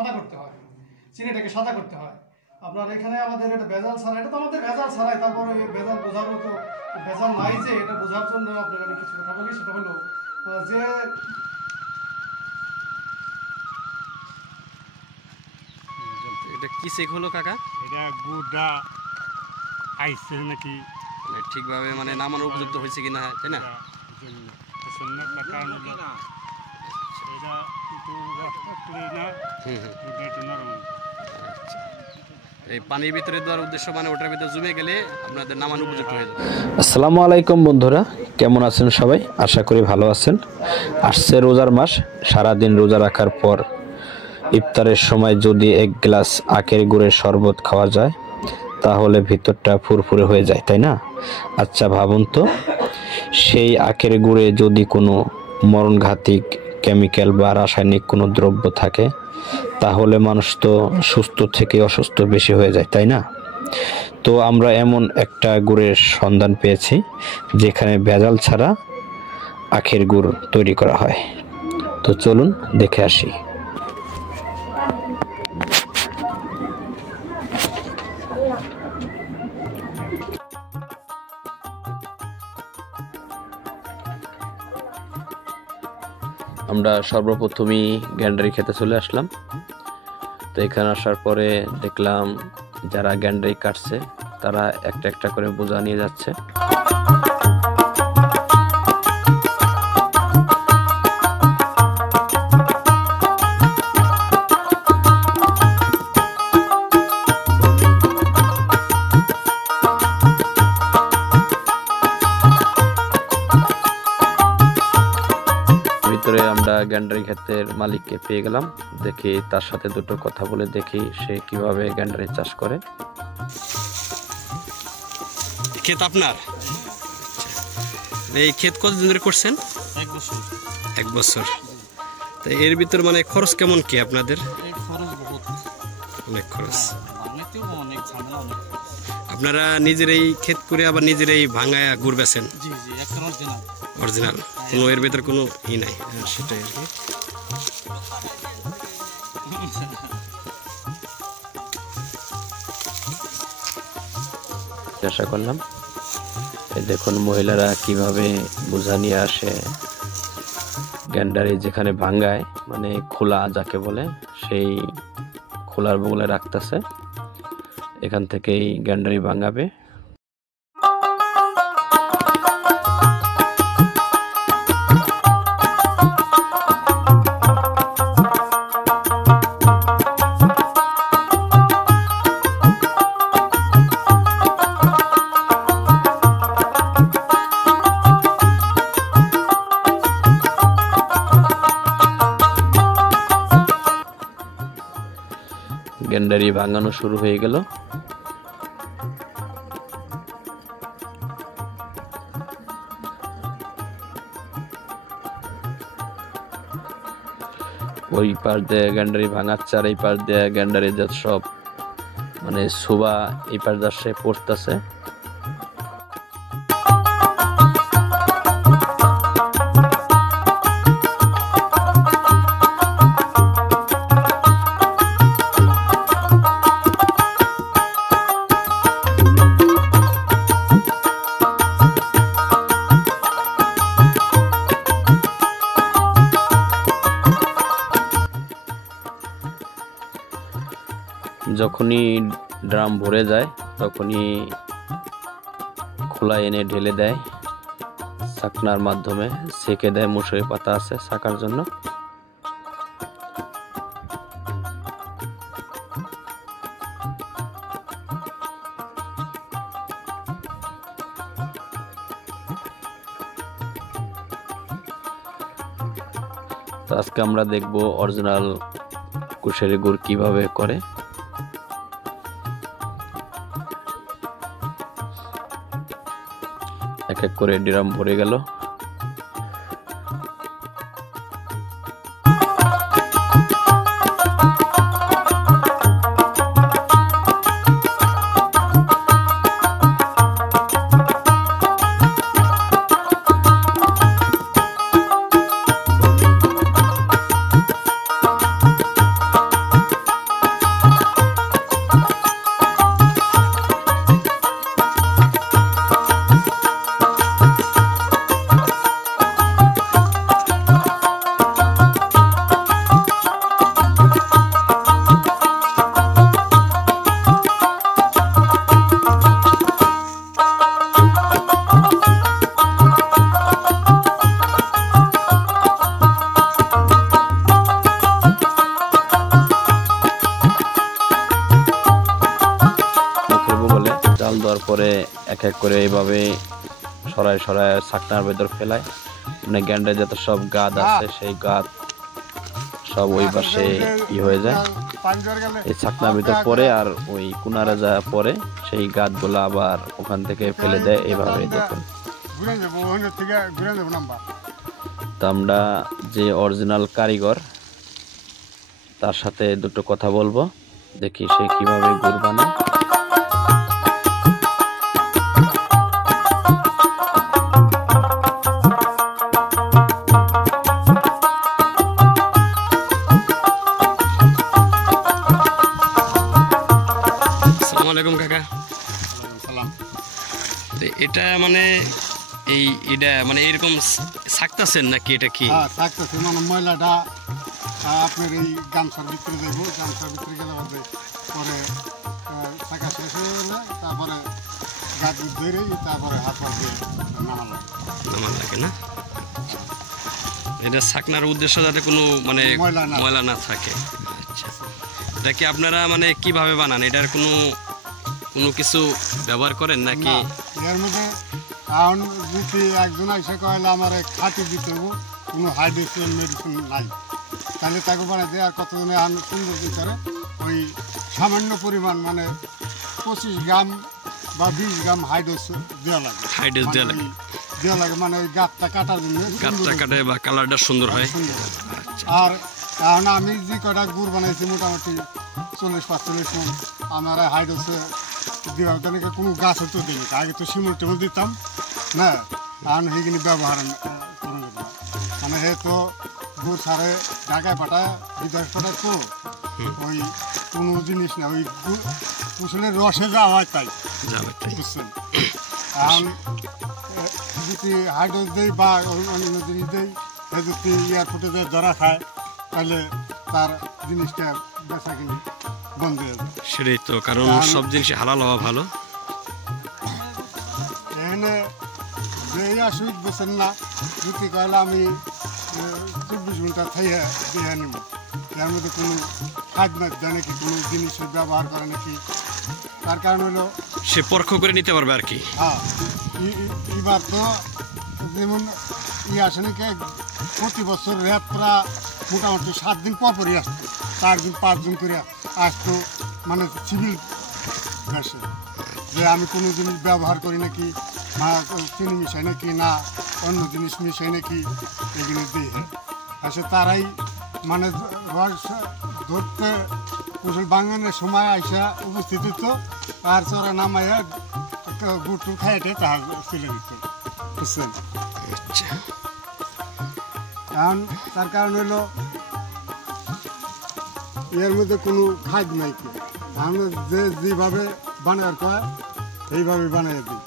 সাদা করতে হয়, চিনিটাকে সাদা করতে হয়। আপনার এখানে আমাদের এটা ভেজাল ছাড়া, এটা তো আমাদের ভেজাল ছাড়াই, তারপরে ভেজাল বোঝার মতো ভেজাল নাই যে এটা বোঝার জন্য আপনার আমি কিছু কথা বলি। সেটা হলো যে এটা কি চেক হলো কাকা? এটা গুড়টা আইছে নাকি ঠিকভাবে মানে নামানোর উপযুক্ত হয়েছে কিনা, তাই না? এই পানির ভিতরে দেওয়ার উদ্দেশ্য মানে ওটার ভিতরে জমে গেলে আপনাদের নামানো উপযুক্ত হয়ে যাবে। আসসালামু আলাইকুম বন্ধুরা, কেমন আছেন সবাই? আশা করি ভালো আছেন। আসছে রোজার মাস, সারাদিন রোজা রাখার পর ইফতারের সময় যদি এক গ্লাস আখের গুড়ের শরবত খাওয়া যায় তাহলে ভিতরটা ফুরফুরে হয়ে যায়, তাই না? আচ্ছা ভাবুন তো, সেই আখের গুড়ে যদি কোনো মরণঘাতী কেমিক্যাল বা রাসায়নিক কোনো দ্রব্য থাকে তাহলে মানুষ তো সুস্থ থেকে অসুস্থ বেশি হয়ে যায়, তাই না? তো আমরা এমন একটা গুড়ের সন্ধান পেয়েছি যেখানে ভেজাল ছাড়া আখের গুড় তৈরি করা হয়। তো চলুন দেখে আসি। আমরা সর্বপ্রথমই গ্যান্ডারি খেতে চলে আসলাম। তো এখানে আসার পরে দেখলাম যারা গ্যান্ডারি কাটছে তারা একটা একটা করে বোঝা নিয়ে যাচ্ছে। ভিতরে আমরা গ্যান্ডারি ক্ষেতের মালিককে পেয়ে গেলাম, দেখি তার সাথে দুটো কথা বলে দেখি সে কিভাবে গ্যান্ডারি চাষ করে। ক্ষেত আপনার? এই ক্ষেত কতদিন ধরে করছেন? 1 বছর। 1 বছর। তো এর ভিতর মানে খরচ কেমন কি আপনাদের? খরচ বহুত, অনেক খরচ। অনেক ঝামেলা, অনেক। আপনারা নিজেরাই ক্ষেত করে আবার নিজেরাই ভাঙায় গুড় বেচেন? জি জি, একদম অরিজিনাল। অরিজিনাল, কোনো এর ভিতর কোনো ই নাই। সেটাই আর কি। আশা করলাম। এই দেখুন মহিলারা কিভাবে বোঝা নিয়ে আসে গ্যান্ডারি, যেখানে ভাঙ্গায় মানে খোলা যাকে বলে, সেই খোলার বগলে রাখতেছে। এখান থেকেই গ্যান্ডারি ভাঙাবে। গ্যান্ডারি ভাঙানো শুরু হয়ে গেল। ওই পাশ দিয়ে গ্যান্ডারি ভাঙাচ্ছে আর এই পাশ দিয়ে গ্যান্ডারি যত সব মানে শোভা এই পাশ যাচ্ছে পড়তেছে। যখনই ড্রাম ভরে যায় তখনই খোলা এনে ঢেলে দেয়, ছাকনার মাধ্যমে সেকে দেয়। মশারি পাতা আছে ছাকার জন্য। তো আজকে আমরা দেখব অরিজিনাল কুশেরি গুড় কিভাবে করে। এক এক করে ড্রাম ভরে গেল। এক এক করে এইভাবে সরায় সরায় ছাকনার ভেতর ফেলায়, মানে গ্যান্ডে যত সব গাদ আছে সেই গাদ সব ওই পাশে ই হয়ে যায়, এই ছাকনার ভিতর পরে আর ওই কুনারে যা পরে সেই গাদগুলো আবার ওখান থেকে ফেলে দেয় এইভাবে। দেখুন তো আমরা যে অরিজিনাল কারিগর তার সাথে দুটো কথা বলবো, দেখি সে কিভাবে গুড় বানায়। আসসালামু আলাইকুম কাকা। তো এটা মানে এটা মানে এরকম ছাকতাছেন নাকি? এটা কি থাকতেছে মানে ময়লাটা আপনার এই গামছার ভিতরে যাবো, গামছার ভিতরে গেলে পরে থাকা শেষ হয়ে গেলে তারপরে গাছ ধরে তারপরে হাত দিয়ে নামান লাগে না? এটা ছাকনার উদ্দেশ্য যাতে কোনো মানে ময়লা না থাকে। আচ্ছা, এটা কি আপনারা মানে কিভাবে বানান? এটার কোনো কিছু ব্যবহার করেন নাকি? এর মধ্যে এখন যদি একজন এসে কয়লে আমার খাঁটি দিতে হবো, কোনো হাইড্রোসিন মেডিসিন নাই, তাহলে তাকে বানাতে আর কতজনে সুন্দর করে ওই সামান্য পরিমাণ মানে 25 গ্রাম বা 20 গ্রাম হাইড্রোস দেওয়া লাগে। হাইড্রোস দেওয়া লাগে মানে ওই গাছটা কাটার জন্য, গাছটা কাটে বা কালারটা সুন্দর হয়। আর এখন আমি যে কটা গুড় বানাইছি মোটামুটি 40-45 মন আমার হাইড্রোসে দেওয়া, তেনেকে কোনো গাছ হতো দিই, আগে তো শিমুল টেমুল দিতাম না, এখন সেইখিনি ব্যবহার করে না। মানে হে তো গুড় সারে ঢাকায় পাঠায় বিদেশ পাঠায়, তো ওই কোনো জিনিস না, ওই কুসুলের রসে যাওয়া হয় তাই বুঝছেন। এখন যদি হাইড্রোস দেই বা অন্য জিনিস দেই, সে যদি এয়ারপোর্টে যে ধরা খায় তাহলে তার জিনিসটা বেচা কিনি বন্ধ হয়ে যাবে। সেটাই তো, কারণ সব জিনিস হালাল হওয়া ভালো। এখানে যে আসুক বেছেন না, যদি কয়লা আমি 24 ঘন্টা খাইয়ে দিয়ে নিব, এর মধ্যে কোনো খাদ মাছ দেয় নাকি, কোনো জিনিসের ব্যবহার করে নাকি, তার কারণ হলো সে পরখ করে নিতে পারবে আর কি। হ্যাঁ, এবার তো যেমন আসে নাকি প্রতি বছর র্যাপরা মোটামুটি 7 দিন পরই আসতো, 4 দিন 5 দিন করে আসতো, মানে সিভিল গ্যাসে, যে আমি কোনো জিনিস ব্যবহার করি নাকি, চিনি মিশাই নাকি না অন্য জিনিস মিশাই নাকি, এগুলো দিয়ে আসে তারাই মানে রস ধরতে কুশল বাঙানোর সময় আইসা উপস্থিত হতো, আর চড়া নামাইয়া গুড় টুর খাইটে তাহার চলে দিত, বুঝছেন। এখন তার কারণ হলো এর মধ্যে কোনো খাদ নাই, আমরা যে যেভাবে বানার কয় সেইভাবে বানিয়ে দিই।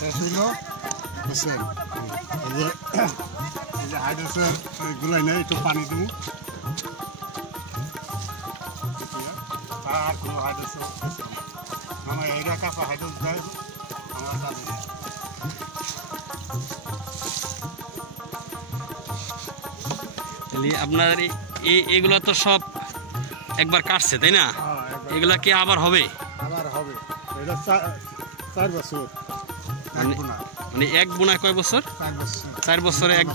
শেষ হইল, বুঝছেন। এই যে হাইড্রোসের গুলাই নেই, একটু পানি দেবো, আর কোনো হাইড্রোস আমার এইটা কাপা হাইড্রোস দেয় আমার কাজ। তাহলে আপনার এগুলো তো সব একবার কাটছে তাই না? এগুলা কি আবার হবে? আবার হবে, এটা 4 বছর। মানে এক বোনা কয় বছর? 4 বছরে এক।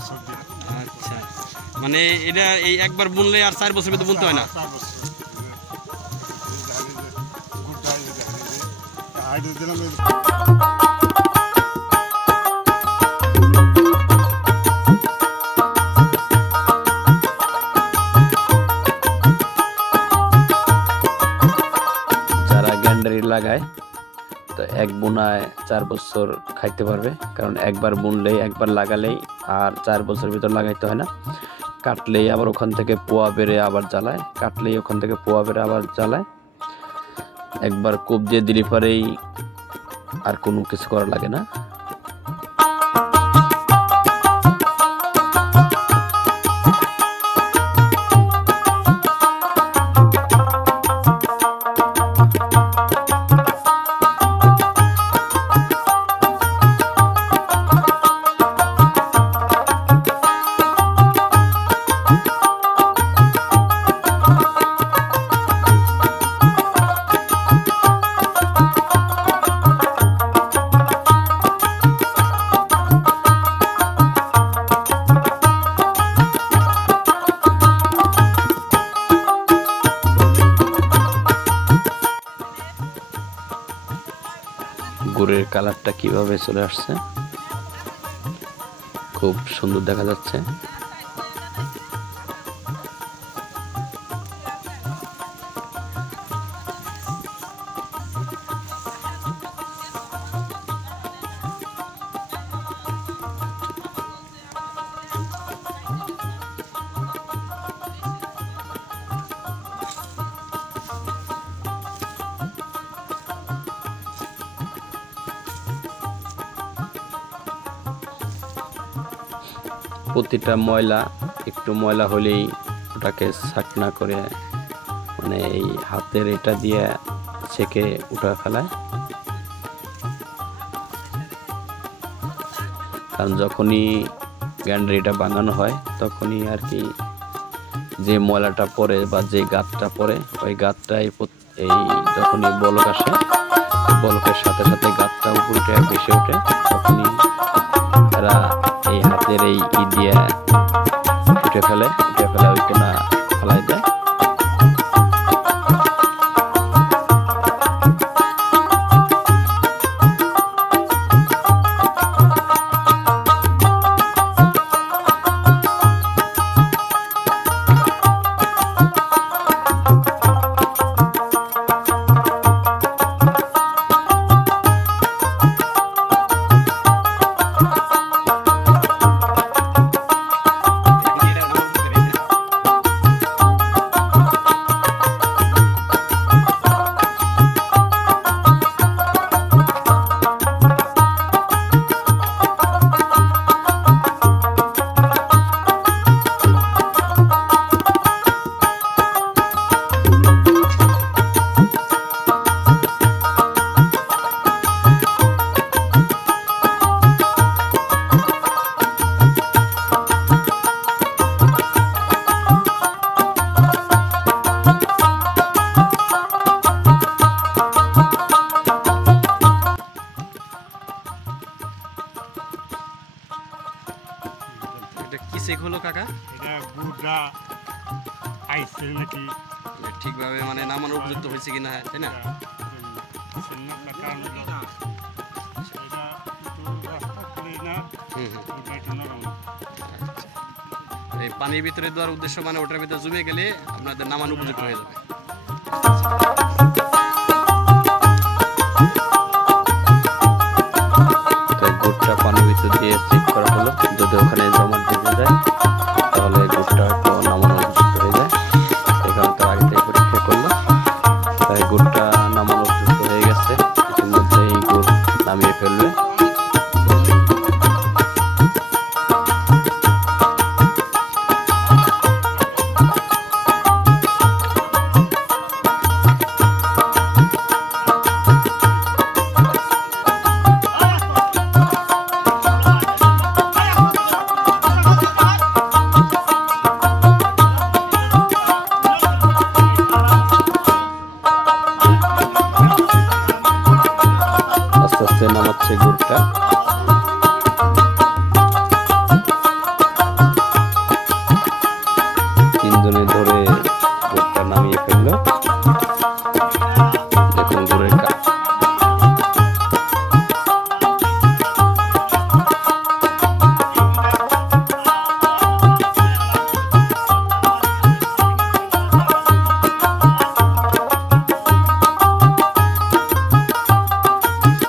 আচ্ছা, মানে এটা এই একবার বুনলে আর 4 বছর ভিতরে বুনতে হয় না? যারা গ্যান্ডারি লাগায় তো এক বোনায় 4 বছর খাইতে পারবে, কারণ একবার বুনলেই একবার লাগালেই আর 4 বছর ভিতর লাগাইতে হয় না। কাটলেই আবার ওখান থেকে পোয়া বেড়ে আবার জ্বালায়, কাটলেই ওখান থেকে পোয়া বেড়ে আবার জ্বালায়। একবার কোপ দিয়ে দিলে পরেই আর কোনো কিছু করা লাগে না। গুড়ের কালারটা কিভাবে চলে আসছে, খুব সুন্দর দেখা যাচ্ছে। প্রতিটা ময়লা একটু ময়লা হলেই ওটাকে ছাকনা করে মানে এই হাতের এটা দিয়ে ছেঁকে উঠা ফেলায়। কারণ যখনই গ্যান্ডারিটা বানানো হয় তখনই আর কি যে ময়লাটা পড়ে বা যে গাঁতটা পড়ে ওই গাঁতটাই এই যখনই বলক আসে বলকের সাথে সাথে গাঁতটা উপরে ভেসে ওঠে, তখনই এরা এই হাতের এই ই দিয়ে উঠে ফেলে ওই কোনা ফেলাই দেয়। কি চেক হলো কাকা? এটা গুড়টা আইছে নাকি ঠিকভাবে মানে নামানোর উপযুক্ত হয়েছে কিনা, তাই না? এই পানির ভিতরে দেওয়ার উদ্দেশ্য মানে ওটার ভিতরে জমে গেলে আপনাদের নামানো উপযুক্ত হয়ে যাবে। গুড়টা পানির ভিতর দিয়ে চেক করা হলো, যদি ওখানে জমাট বেঁধে যায় তাহলে গুড়টা একটু নামানো উপযুক্ত হয়ে যায়। এখানে তার আগে থেকে পরীক্ষা করলো, তাই গুড়টা নামানো উপযুক্ত হয়ে গেছে। ইতিমধ্যে এই গুড় নামিয়ে ফেলবে। আস্তে আস্তে নামাচ্ছে গুড়টা। তিনজনে ধরে গুড়টা নামিয়ে ফেললো। দেখুন গুড়ের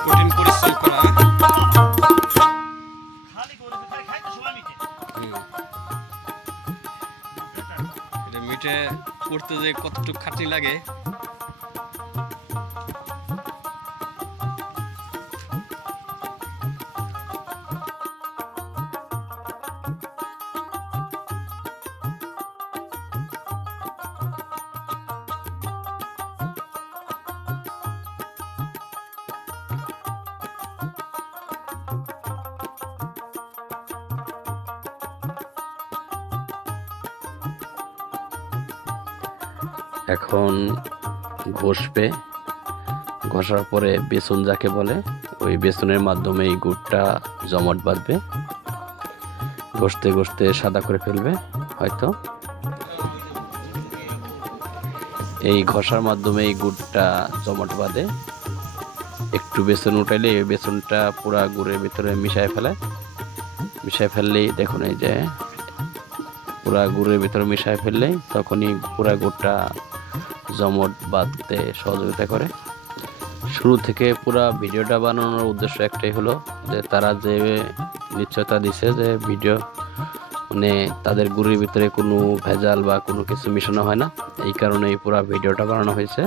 কঠিন পরিশ্রম করা। এটা মিটে করতে যে কতটুকু খাটনি লাগে। এখন ঘষবে, ঘষার পরে বেসন যাকে বলে ওই বেসনের মাধ্যমে এই গুড়টা জমাট বাঁধবে। ঘষতে ঘষতে সাদা করে ফেলবে হয়তো। এই ঘষার মাধ্যমে এই গুড়টা জমাট বাঁধে। একটু বেসন উঠাইলে এই বেসনটা পুরা গুড়ের ভিতরে মিশায় ফেললেই দেখুন এই যে পুরা গুড়ের ভিতরে মিশায় ফেললেই তখনই পুরা গুড়টা জমট বাঁধতে সহযোগিতা করে। শুরু থেকে পুরা ভিডিওটা বানানোর উদ্দেশ্য একটাই হলো যে তারা যে নিশ্চয়তা দিছে যে ভিডিও মানে তাদের গুড়ের ভিতরে কোনো ভেজাল বা কোনো কিছু মিশানো হয় না, এই কারণেই পুরা ভিডিওটা বানানো হয়েছে।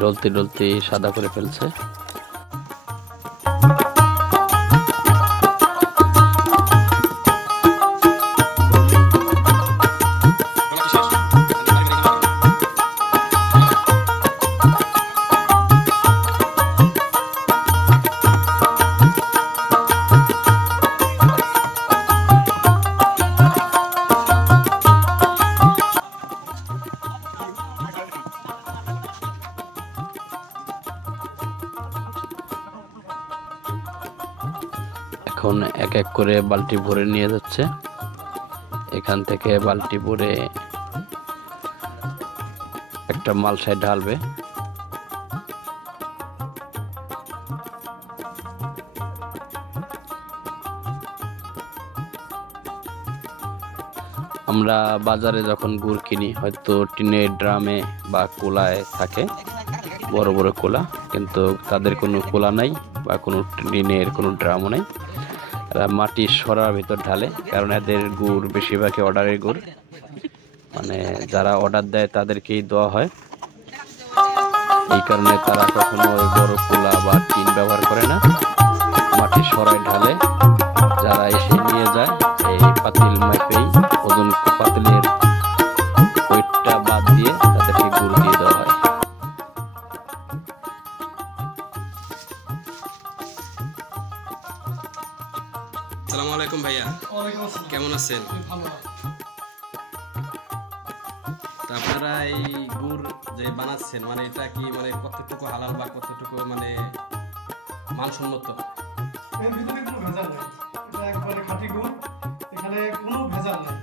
ডলতে ডলতে সাদা করে ফেলছে। এখন এক এক করে বালতি ভরে নিয়ে যাচ্ছে, এখান থেকে বালতি ভরে একটা মালসায় ঢালবে। আমরা বাজারে যখন গুড় কিনি হয়তো টিনের ড্রামে বা কোলায় থাকে, বড় বড় কোলা, কিন্তু তাদের কোনো কোলা নাই বা কোনো টিনের কোনো ড্রামও নেই। এরা মাটির সরার ভিতর ঢালে, কারণ এদের গুড় বেশিরভাগই অর্ডারের গুড়, মানে যারা অর্ডার দেয় তাদেরকেই দেওয়া হয়। এই কারণে তারা কখনো বড় কোলা বা টিন ব্যবহার করে না, মাটির সরায় ঢালে। যারা এসে নিয়ে যায় এই পাতিল মাপেই ওজন পাতিলের ওয়েটটা বাদ দিয়ে তাদেরকে গুড় দিয়ে দেওয়া হয়। আসসালামু আলাইকুম ভাইয়া, ওয়ালাইকুম আসসালাম। কেমন আছেন? ভালো। তা আপনারা এই গুড় যে বানাচ্ছেন মানে এটা কি মানে কতটুকু হালাল বা কতটুকু মানে মানসম্মত? এর ভিতরে কোনো ভেজাল নেই, এটা একবারে খাঁটি গুড়, এখানে কোনো ভেজাল নেই।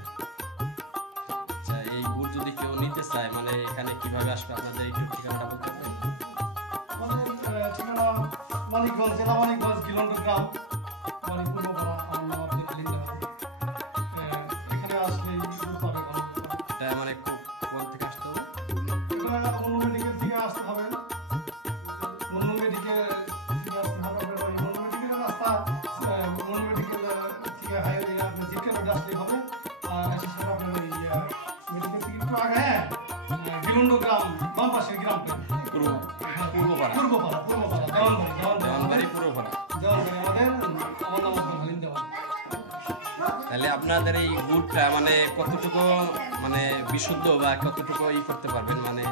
আচ্ছা, এই গুড় যদি কেউ নিতে চায় মানে এখানে কিভাবে আসবে, আপনাদের এই ঠিকানাটা বলতে পারেন? আমাদের ঠিকানা মানিকগঞ্জ, জেলা মানিকগঞ্জ, গিলন্ড গ্রাম, মানিকপুর পাড়া, আমার নাম আব্দুল হালিম জাহান। এখানে আসলে গুড় পাবে ভালো। এটা মানে কোন থেকে আসতে হবে? এটা মনু মেডিকেল থেকে আসতে হবে, মনু মেডিকেল থেকে আসতে হবে। আপনার ওই মনু মেডিকেলের রাস্তা, মনু মেডিকেল থেকে হাইওয়ে আপনার জিকে রোডে আসলেই হবে। আর এসে সেটা আপনার ওই মেডিকেল থেকে একটু আগে, গিলন্ড গ্রাম, বাম পাশের গ্রামটা পূর্বপাড়া, পূর্বপাড়া, দেওয়ানবাড়ি পূর্বপাড়া। আমাদের, আমার নাম আব্দুল হালিম দেওয়ান। তাহলে আপনাদের এই গুড়টা মানে কতটুকু মানে বিশুদ্ধ বা কতটুকু করতে পারবেন, মানে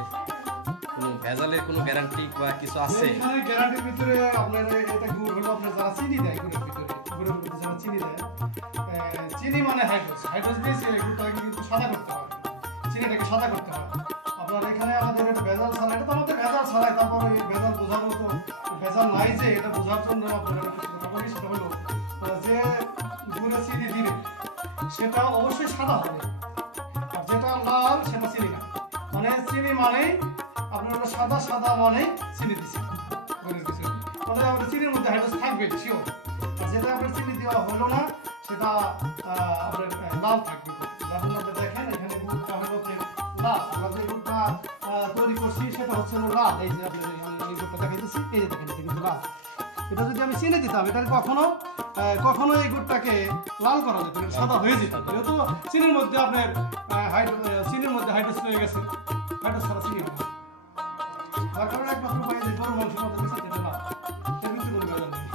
কোনো ভেজালের কোনো গ্যারান্টি বা কিছু আছে? এখানে গ্যারান্টির ভিতরে আপনার এটা গুড় হলো আপনার যারা চিনি দেয় গুড়ের ভিতরে, গুড়ের ভিতরে যারা চিনি দেয়, চিনি মানে হাইড্রোজ দিয়ে গুড়টাকে কিন্তু সাদা করতে হয়, চিনিটাকে সাদা করতে হয়। আপনার এখানে আমাদের এটা ভেজাল ছাড়া, এটা তো আমাদের ভেজাল ছাড়াই, তারপরে এই ভেজাল বোঝার মতো ভেজাল নাই যে এটা বোঝার জন্য আপনারা কিছু কথা বলি। সেটা হলো যে গুড়ে চিনি দিবে সেটা অবশ্যই সাদা হবে, আর যেটা লাল সেটা চিনি না। মানে চিনি মানেই আপনার ওটা সাদা, সাদা মানেই চিনি দিচ্ছে গুড়ের ভিতরে, মানে আপনার চিনির মধ্যে হাইড্রোজ থাকবে শিওর। আর যেটা আপনার চিনি দেওয়া হলো না সেটা আপনার লাল থাকবে। যখন আপনি দেখেন এখানে গুড়টা হলো আপনার লাল, আমরা যে গুড়টা তৈরি করছি সেটা হচ্ছে হলো লাল। এই যে আপনার এই গুড়টা দেখাইতেছি, এই যে দেখেন এটা কিন্তু লাল। এটা যদি আমি চিনি দিতাম এটা কখনো এই গুড়টাকে লাল করা যেত, এটা সাদা হয়ে যেত। যেহেতু চিনির মধ্যে আপনার চিনির মধ্যে হাইড্রোজ হয়ে গেছে, হাইড্রোজ ছাড়া চিনি হবে না। যার কারণে একমাত্র উপায় যে গরু মাংসের মধ্যে মিশে যেতে না, এর ভিতরে কোনো ভেজাল নেই।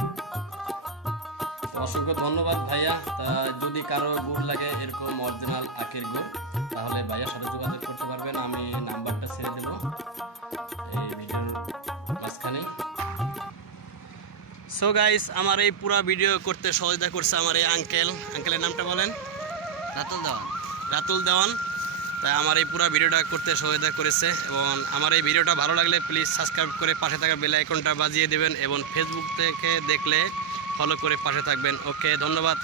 তো অসংখ্য ধন্যবাদ ভাইয়া। তা যদি কারো গুড় লাগে এরকম অরিজিনাল আখের গুড়, তাহলে ভাইয়ার সাথে যোগাযোগ করতে পারবেন, আমি নাম্বারটা ছেড়ে দেবো। সো গাইস, আমার এই পুরো ভিডিও করতে সহযোগিতা করছে আমার এই আঙ্কেলের নামটা বলেন। রাতুল দেওয়ান। তাই আমার এই পুরো ভিডিওটা করতে সহযোগিতা করেছে। এবং আমার এই ভিডিওটা ভালো লাগলে প্লিজ সাবস্ক্রাইব করে পাশে থাকা বেল আইকনটা বাজিয়ে দেবেন এবং ফেসবুক থেকে দেখলে ফলো করে পাশে থাকবেন। ওকে, ধন্যবাদ।